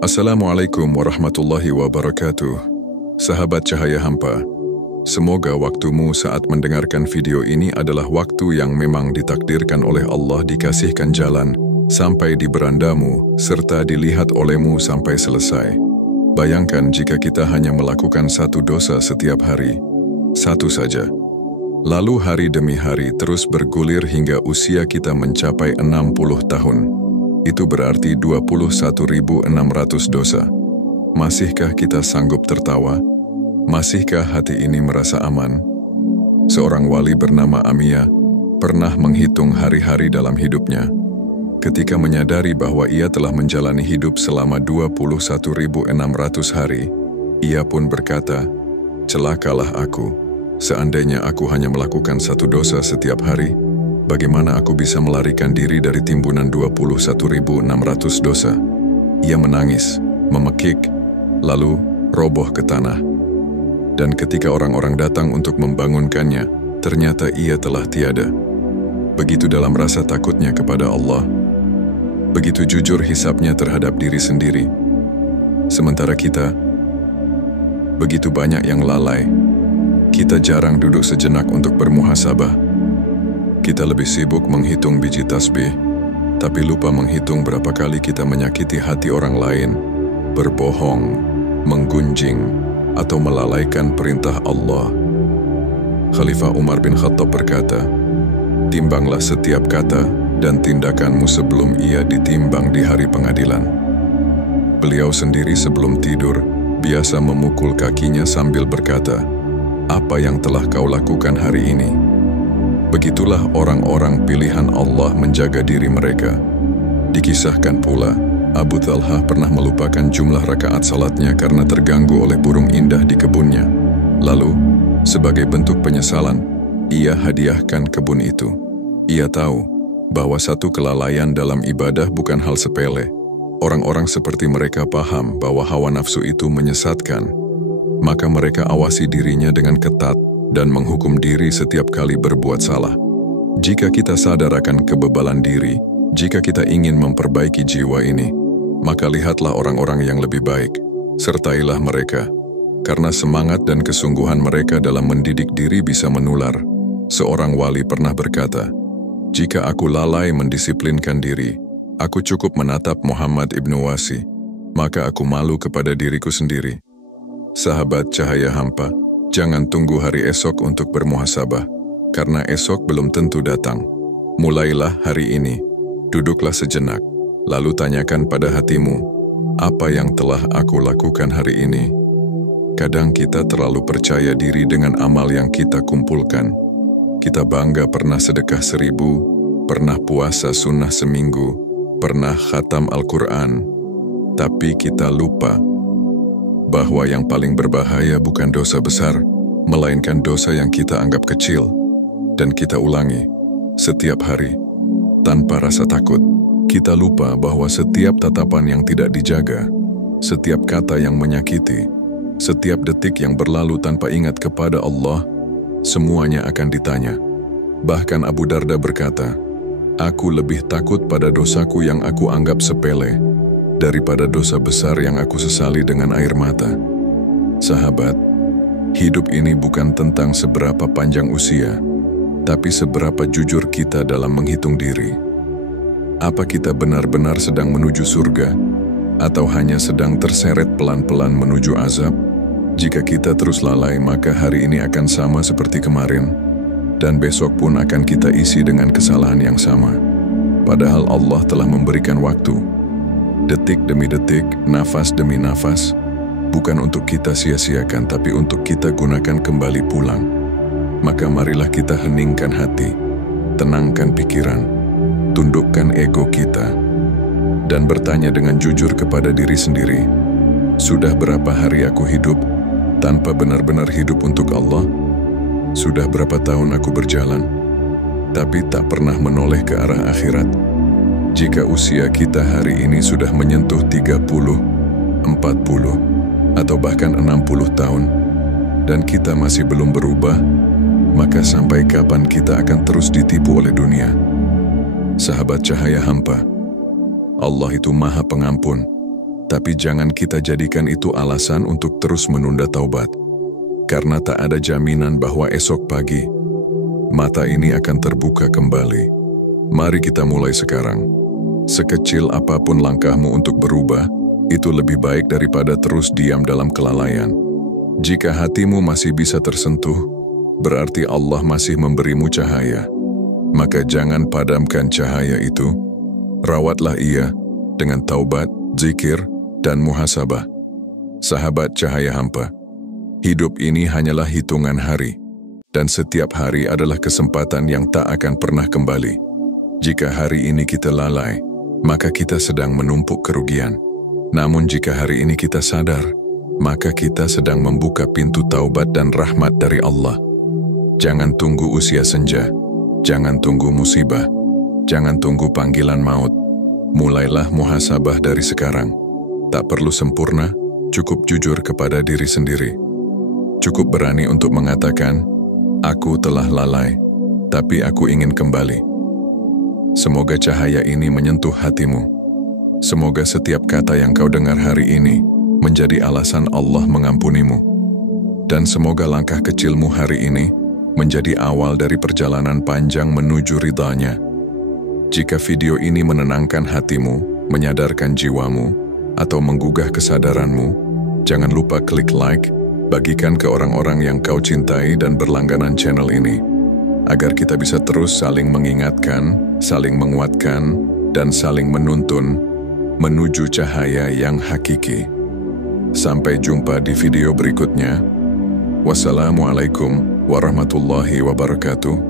Assalamualaikum warahmatullahi wabarakatuh. Sahabat Cahaya Hampa, semoga waktumu saat mendengarkan video ini adalah waktu yang memang ditakdirkan oleh Allah dikasihkan jalan sampai di berandamu serta dilihat olehmu sampai selesai. Bayangkan jika kita hanya melakukan satu dosa setiap hari, satu saja. Lalu hari demi hari terus bergulir hingga usia kita mencapai 60 tahun. Itu berarti 21.600 dosa. Masihkah kita sanggup tertawa? Masihkah hati ini merasa aman? Seorang wali bernama Amiyah pernah menghitung hari-hari dalam hidupnya. Ketika menyadari bahwa ia telah menjalani hidup selama 21.600 hari, ia pun berkata, "Celakalah aku, seandainya aku hanya melakukan satu dosa setiap hari, bagaimana aku bisa melarikan diri dari timbunan 21.600 dosa?" Ia menangis, memekik, lalu roboh ke tanah. Dan ketika orang-orang datang untuk membangunkannya, ternyata ia telah tiada. Begitu dalam rasa takutnya kepada Allah. Begitu jujur hisapnya terhadap diri sendiri. Sementara kita, begitu banyak yang lalai. Kita jarang duduk sejenak untuk bermuhasabah. Kita lebih sibuk menghitung biji tasbih, tapi lupa menghitung berapa kali kita menyakiti hati orang lain, berbohong, menggunjing, atau melalaikan perintah Allah. Khalifah Umar bin Khattab berkata, "Timbanglah setiap kata dan tindakanmu sebelum ia ditimbang di hari pengadilan." Beliau sendiri sebelum tidur biasa memukul kakinya sambil berkata, "Apa yang telah kau lakukan hari ini?" Begitulah orang-orang pilihan Allah menjaga diri mereka. Dikisahkan pula, Abu Talhah pernah melupakan jumlah rakaat salatnya karena terganggu oleh burung indah di kebunnya. Lalu, sebagai bentuk penyesalan, ia hadiahkan kebun itu. Ia tahu bahwa satu kelalaian dalam ibadah bukan hal sepele. Orang-orang seperti mereka paham bahwa hawa nafsu itu menyesatkan. Maka mereka awasi dirinya dengan ketat dan menghukum diri setiap kali berbuat salah. Jika kita sadar akan kebebalan diri, jika kita ingin memperbaiki jiwa ini, maka lihatlah orang-orang yang lebih baik, sertailah mereka, karena semangat dan kesungguhan mereka dalam mendidik diri bisa menular. Seorang wali pernah berkata, "Jika aku lalai mendisiplinkan diri, aku cukup menatap Muhammad ibnu Wasi, maka aku malu kepada diriku sendiri." Sahabat Cahaya Hampa, jangan tunggu hari esok untuk bermuhasabah, karena esok belum tentu datang. Mulailah hari ini, duduklah sejenak, lalu tanyakan pada hatimu, apa yang telah aku lakukan hari ini? Kadang kita terlalu percaya diri dengan amal yang kita kumpulkan. Kita bangga pernah sedekah 1000, pernah puasa sunnah seminggu, pernah khatam Al-Quran, tapi kita lupa bahwa yang paling berbahaya bukan dosa besar, melainkan dosa yang kita anggap kecil, dan kita ulangi setiap hari tanpa rasa takut. Kita lupa bahwa setiap tatapan yang tidak dijaga, setiap kata yang menyakiti, setiap detik yang berlalu tanpa ingat kepada Allah, semuanya akan ditanya. Bahkan Abu Darda berkata, "Aku lebih takut pada dosaku yang aku anggap sepele, daripada dosa besar yang aku sesali dengan air mata." Sahabat, hidup ini bukan tentang seberapa panjang usia, tapi seberapa jujur kita dalam menghitung diri. Apa kita benar-benar sedang menuju surga, atau hanya sedang terseret pelan-pelan menuju azab? Jika kita terus lalai, maka hari ini akan sama seperti kemarin, dan besok pun akan kita isi dengan kesalahan yang sama. Padahal Allah telah memberikan waktu, detik demi detik, nafas demi nafas, bukan untuk kita sia-siakan, tapi untuk kita gunakan kembali pulang. Maka marilah kita heningkan hati, tenangkan pikiran, tundukkan ego kita, dan bertanya dengan jujur kepada diri sendiri, sudah berapa hari aku hidup tanpa benar-benar hidup untuk Allah? Sudah berapa tahun aku berjalan, tapi tak pernah menoleh ke arah akhirat? Jika usia kita hari ini sudah menyentuh 30, 40, atau bahkan 60 tahun, dan kita masih belum berubah, maka sampai kapan kita akan terus ditipu oleh dunia? Sahabat Cahaya Hampa, Allah itu Maha Pengampun, Tapi jangan kita jadikan itu alasan untuk terus menunda taubat. Karena tak ada jaminan bahwa esok pagi, mata ini akan terbuka kembali. Mari kita mulai sekarang. Sekecil apapun langkahmu untuk berubah, itu lebih baik daripada terus diam dalam kelalaian. Jika hatimu masih bisa tersentuh, berarti Allah masih memberimu cahaya. Maka jangan padamkan cahaya itu. Rawatlah ia dengan taubat, zikir, dan muhasabah. Sahabat cahaya hampa, hidup ini hanyalah hitungan hari, dan setiap hari adalah kesempatan yang tak akan pernah kembali. Jika hari ini kita lalai, maka kita sedang menumpuk kerugian. Namun jika hari ini kita sadar, maka kita sedang membuka pintu taubat dan rahmat dari Allah. Jangan tunggu usia senja, jangan tunggu musibah, jangan tunggu panggilan maut. Mulailah muhasabah dari sekarang. Tak perlu sempurna, cukup jujur kepada diri sendiri. Cukup berani untuk mengatakan, aku telah lalai, tapi aku ingin kembali. Semoga cahaya ini menyentuh hatimu. Semoga setiap kata yang kau dengar hari ini menjadi alasan Allah mengampunimu. Dan semoga langkah kecilmu hari ini menjadi awal dari perjalanan panjang menuju ridha-Nya. Jika video ini menenangkan hatimu, menyadarkan jiwamu, atau menggugah kesadaranmu, jangan lupa klik like, bagikan ke orang-orang yang kau cintai dan berlangganan channel ini, agar kita bisa terus saling mengingatkan, saling menguatkan, dan saling menuntun menuju cahaya yang hakiki. Sampai jumpa di video berikutnya. Wassalamualaikum warahmatullahi wabarakatuh.